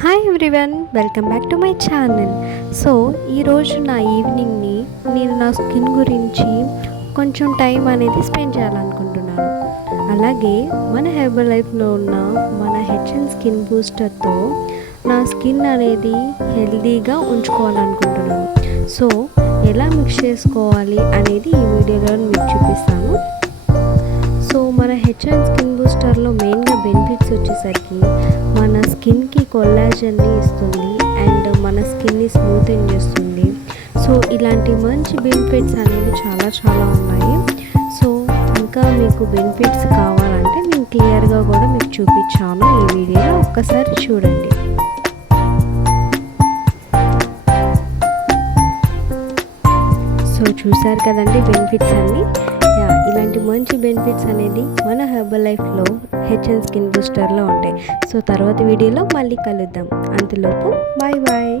Hi everyone, welcome back to my channel. So ఈరోజు నా ఈవినింగ్ని నేను నా స్కిన్ గురించి కొంచెం టైం అనేది స్పెండ్ చేయాలనుకుంటున్నాను. అలాగే మన హెర్బల్ లైఫ్లో ఉన్న మన హెచ్ఎన్ స్కిన్ బూస్టర్తో నా స్కిన్ అనేది హెల్తీగా ఉంచుకోవాలనుకుంటున్నాను. సో ఎలా మిక్స్ చేసుకోవాలి అనేది ఈ వీడియోలో మీకు చూపిస్తాను. సో మన హెచ్ఎన్ స్కిన్ బూస్టర్లో మెయిన్గా బెనిఫిట్స్ వచ్చేసరికి మన స్కిన్కి కొల్లాజన్ని ఇస్తుంది అండ్ మన స్కిన్ని స్మూతెన్ చేస్తుంది. సో ఇలాంటి మంచి బెనిఫిట్స్ అనేవి చాలా ఉన్నాయి. సో ఇంకా మీకు బెనిఫిట్స్ కావాలంటే నేను క్లియర్గా కూడా మీకు చూపించాను. ఈ వీడియోలో ఒక్కసారి చూడండి. సో చూసారు కదండి బెనిఫిట్స్ అన్నీ. ఇలాంటి మంచి బెనిఫిట్స్ అనేది మన హెర్బల్ లైఫ్లో హెచ్ఎన్ స్కిన్ బూస్టర్లో ఉంటాయి. సో తర్వాత వీడియోలో మళ్ళీ కలుద్దాం. అంతలోపు బాయ్ బాయ్.